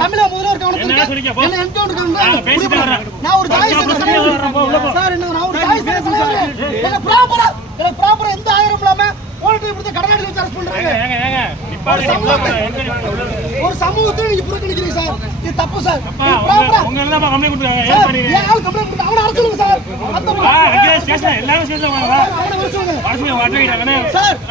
தமிழக முதல்வர் கவனத்துக்கு எந்த ஆயிரம் இல்லாம கடனாடி வச்சு அரசு பண்றாங்க. ஒரு சமூகத்தை நீங்க புறக்கணிக்கிறீங்க சார். இது தப்பு சார். சார்